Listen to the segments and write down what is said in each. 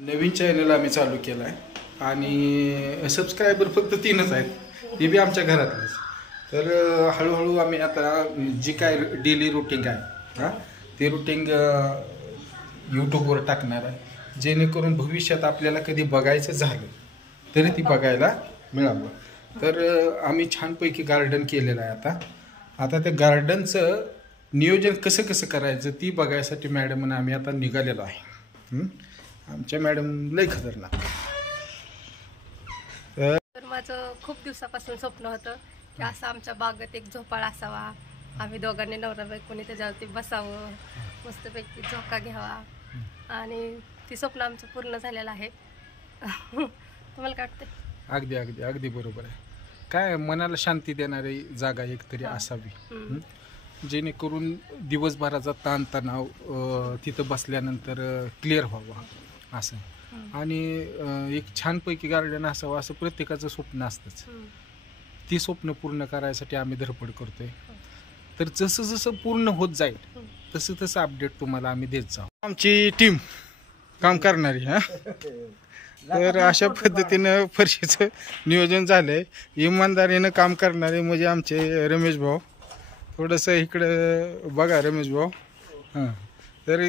नवीन channel आम्ही चालू केला आहे आणि सबस्क्रायबर फक्त 3च आहेत, ते बी आमच्या घरातलेच. तर हळूहळू आम्ही आता जी काय डेली रुटीन आहे हां ते रुटीन यूट्यूबवर टाकणार आहे, जेणेकरून भविष्यात आपल्याला कधी बघायचं झालं तरी ती बघायला मिळावं. तर आम्ही छानपैकी गार्डन केलेलं आहे. आता त्या गार्डनचं नियोजन कसं कसं करायचं ती बघायसाठी मॅडम आम्ही आता निघालेलो आहे. आमच्या मॅडम लय खतरनाक. तर माझं खूप दिवसापासून स्वप्न होतं की असं आमच्या बागेत एक झोपाळा असावा, आम्ही दोघांनी नवरा बायकोनी त्याच्यावरती बसावं, मस्तपैकी झोका घ्यावा, आणि ती स्वप्न आमचं पूर्ण झालेलं आहे. तुम्हाला काय वाटतं? अगदी अगदी अगदी बरोबर आहे. काय मनाला शांती देणारी जागा एकतरी असावी, जेणेकरून दिवसभराचा ताणतणाव तिथं बसल्यानंतर क्लिअर व्हावा असं. आणि एक छानपैकी गार्डन असावं असं प्रत्येकाचं स्वप्न असतंच. ती स्वप्न पूर्ण करायसाठी आम्ही धडपड करतोय. तर जसं जसं पूर्ण होत जाईल तसं तसं अपडेट तुम्हाला आम्ही देत जाऊ. आमची टीम काम करणारी तर अशा पद्धतीनं फरशीचं नियोजन झालंय. इमानदारीनं काम करणारे म्हणजे आमचे रमेश भाऊ. थोडंसं इकडं बघा रमेश भाऊ. तर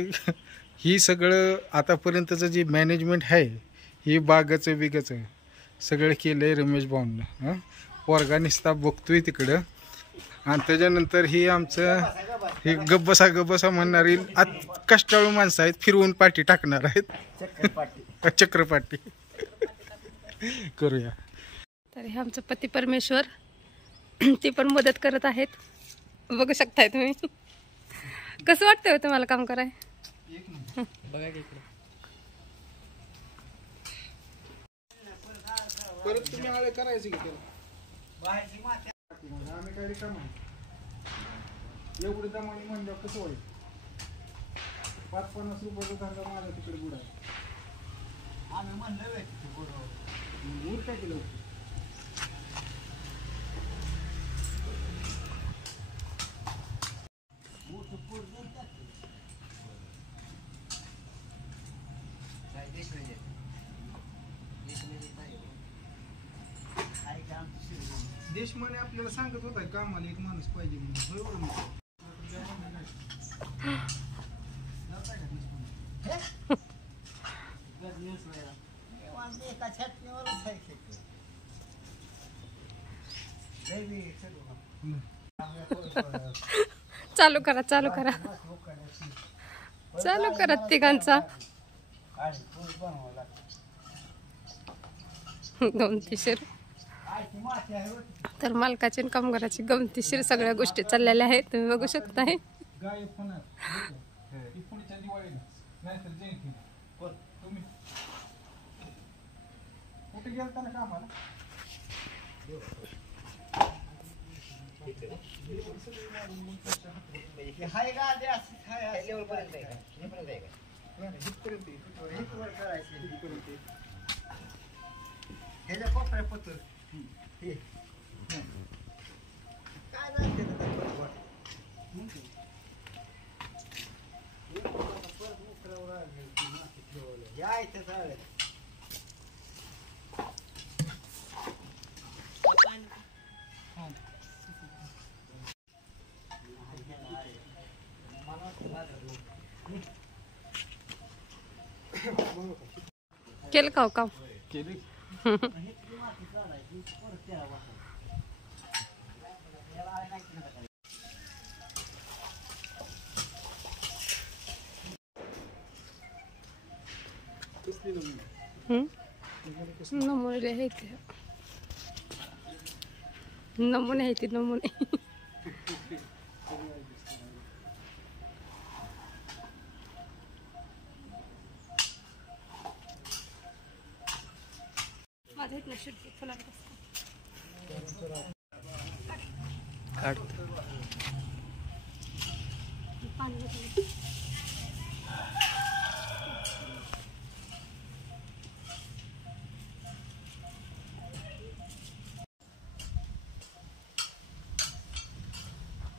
ही सगळं आतापर्यंतचं जे मॅनेजमेंट आहे ही बागाचं बिगाचं सगळं केलं आहे रमेश भाऊंना. पोरगा निस्ता बघतोय तिकडं. आणि त्याच्यानंतर ही आमचं हे गब्बसा म्हणणारी कष्टाळू माणसं आहेत, फिरवून पाठी टाकणार आहेत. चक्रपाटी करूया. तर हे आमचं पती परमेश्वर, ते पण मदत करत आहेत, बघू शकताय तुम्ही. कसं वाटतंय तुम्हाला काम कराय? बघा की परत तुम्ही आळे करायचे की त्याला आम्ही काय काम एवढं दमाने म्हणलं कसं होईल? 5-50 रुपयाचा धंदा माझा तिकडे बुडाय. आम्ही म्हणलं ऊर काय केलं. देशमाने आपल्याला सांगत होता कामाला एक माणूस पाहिजे म्हणून. चालू करा तिघांचा गमतीशीर. तर मालकाची आणि कामगाराची गमतीशीर सगळ्या गोष्टी चाललेल्या आहेत, तुम्ही बघू शकताय. केलं का काम? नमुने आहेत, नमुने. माझ्या इथलं शिरते फुलाला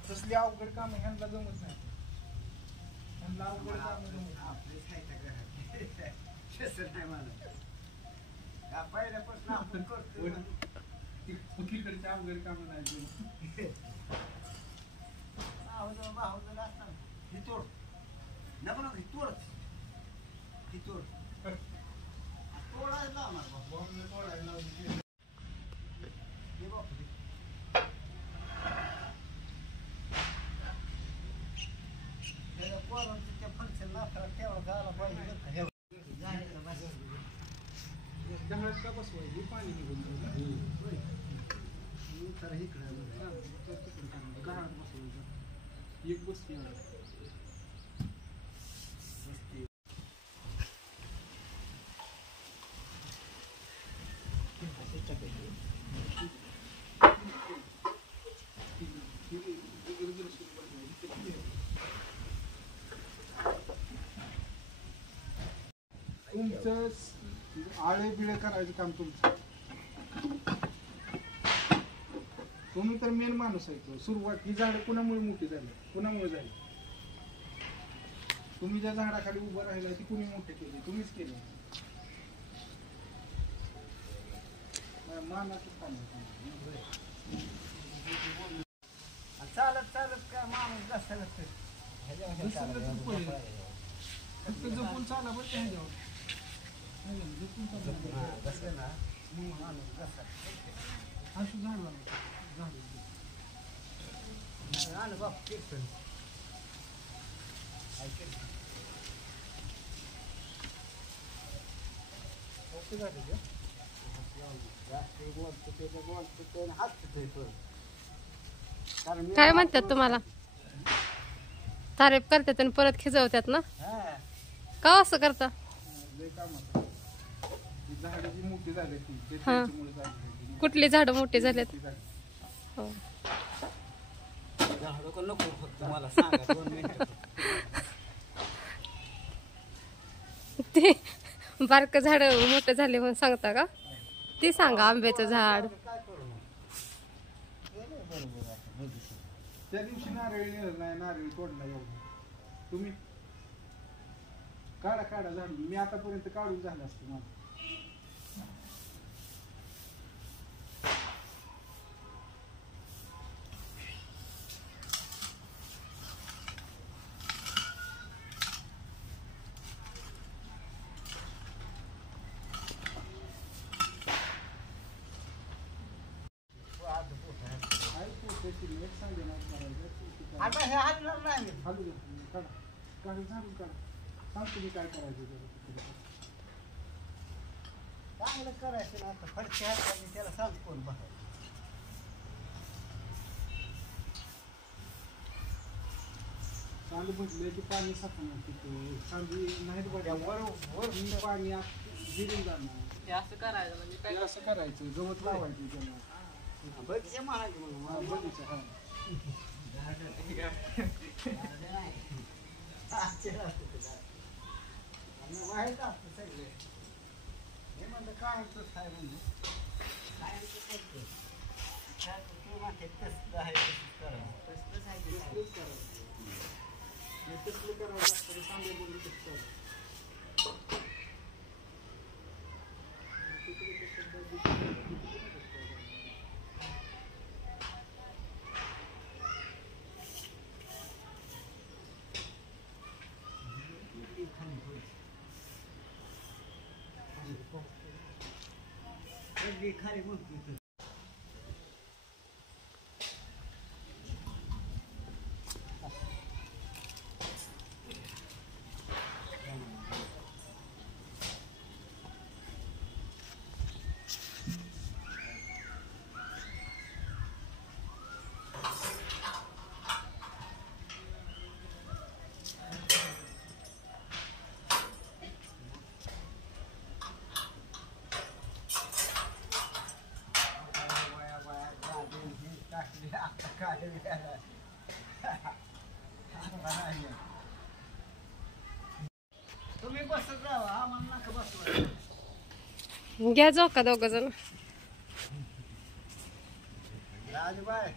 तसली अवघड काम ह्यांना जमत नाही. ह्यांना अवघड काम जमत तसं नाही मला हा पहिल्यापासून आपण करतो ना. कुठलीकडच्या अवघड कामं नाही बाहुजला असताना ही तोड नको नको ही तोडच ही तोड तोडायला लावणार तोडायला लावली हे बघ त्याला पोरांचं त्या फंक्शन नाथा तेव्हा झाला पाहिजे घरात का बसवायची पाणी निघून जाईल तर इकडे घरात बसवायचं एक बसती तुमचं आळे बिळे करायचं काम तुमचं. तुम्ही तर मेन माणूस आहे तो. सुरुवात ही झाडं कुणामुळे मोठी झाली, कुणामुळे झाली? तुम्ही ज्या झाडाखाली उभं राहिला ती कुणी मोठी केली? तुम्हीच केली. मानाचं काम चालत चालत काय माणूस जास्त लागतं फक्त जपून चाला बरं त्या ह्याच्यावर. जपून चाला बसलं ना माणूस जसा असं झाड लावायचं. झाड आलं बाप कीर्तन ओके झालं का? काय म्हणतात तुम्हाला? तारीफ करतात आणि परत खिजवतात ना? का असं करता? लय कामाचं. ही झाडं जी मोठी झाली ती ते हा. त्यांच्यामुळे झाली. कुठली झाडं मोठी झालेत? मोठी झाली. हो. नको फक्त मला सांगा 2 मिनिटं ते बारक झाड मोठं झाले म्हणून सांगता का? ते सांगा. आंब्याचं झाड काय करू मग? बरोबर आहे बघितलं त्या दिवशी नारळी नेलं नाही, नारळी तोडला एवढं. तुम्ही काढा काढा झाड. मी आतापर्यंत काढून झालं असतं माझं. आता हे हलणार नाही मी. हालू दे. काढा काढून झाडून काढा. सांगतो मी काय करायचं ते. चांगलं करायचं ना आता फडके हात त्याला सांग कोण बघायचं चांदू भरले की पाणी साचणार तिथे. चांदी नाहीत बघा वर ही पाणी जिरून जाणार. हे असं करायचं म्हणजे ते असं करायचं. गवत लावायचं त्याला. बघितलं म्हणायचं मग हा, बगीचा हा. माहीत असतं सगळे हे म्हणलं काय आहे म्हणजे तू म्हणते तसलं आहे तसंच करायचं तसलंच करायचं. हे तसलं करावं लागतं. चांगलं बोलली तसं करायचं. तिकडे ते शब्द खाली बोलतो तुम्ही बसत जावा आम्हाला नका बसवा घ्या झोका दोघ जण. राजबाई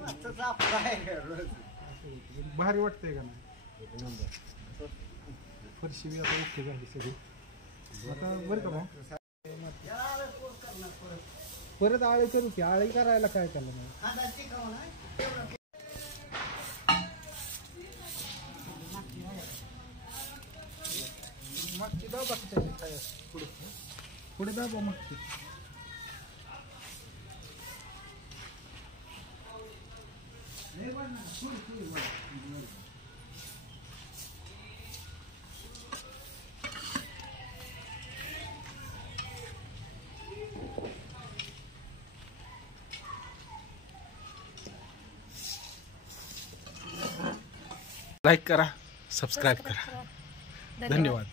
मस्तच आपलं आहे रोज भारी वाटतंय का नाही? फरशी बी आता ओके झाली सगळी. आता बरं का मग परत आळी करू की आळी करायला काय त्याला मग मागची दाबा त्याची काय पुढे पुढे दाबा मागची. लाईक करा, सबस्क्राईब करा. धन्यवाद.